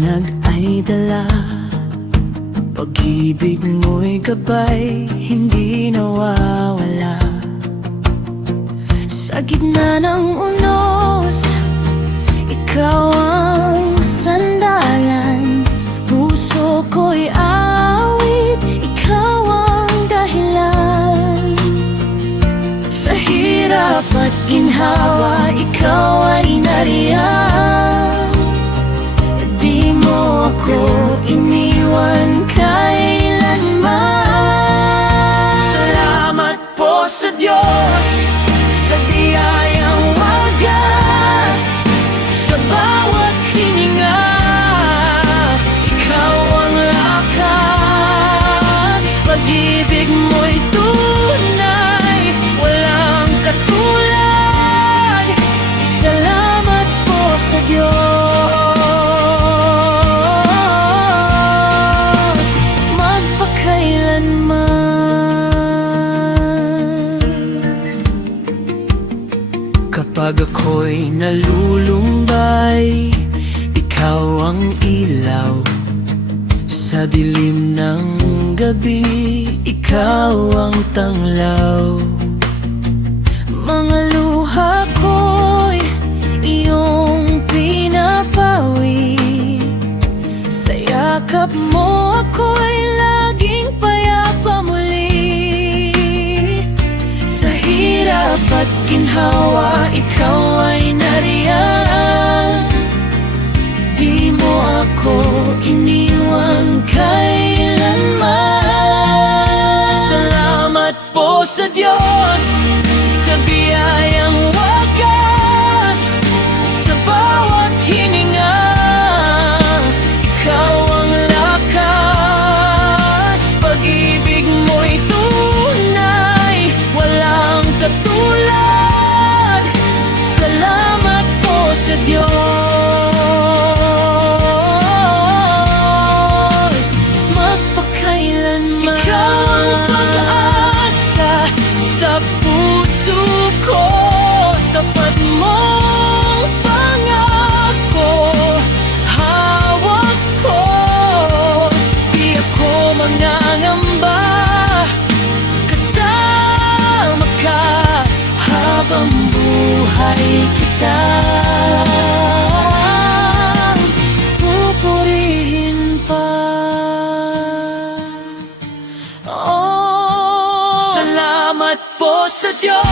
liwanag ay dala, pag-ibig mo'y gabay, hindi nawawala. Sa gitna ng unos, ikaw ang sandalan. Puso ko'y awit, ikaw ang dahilan. Sa hirap at ginhawa, ikaw ay nariyan. Di mo ako iniwan kailanman. Salamat po sa Diyos, sa biyayang wagas, sa bawat hininga. Ikaw ang lakas, pag-ibig mo'y tunay, walang katulad. Salamat po sa Diyos. Kapag ako'y nalulumbay, ikaw ang ilaw. Sa dilim ng gabi, ikaw ang tanglaw. Mga luha ko'y iyong pinapawi. Sa yakap mo ako'y laging payapa muli. Sa hirap at ginhawa, ikaw ay nariyan. Di mo ako iniwan kailanman. Salamat po sa Diyos, sa biyayang wagas, sa bawat hininga. Ikaw ang lakas, pag-ibig mo'y tunay, walang katulad. Salamat po sa Diyos, magpakailanman. Ikaw ang pag-asa sa puso ko, tapat mong pangako, hawak ko. Di ako mangangamba, kasama ka habang buhay kita. Pupurihin pa. Oh, salamat po sa Diyos.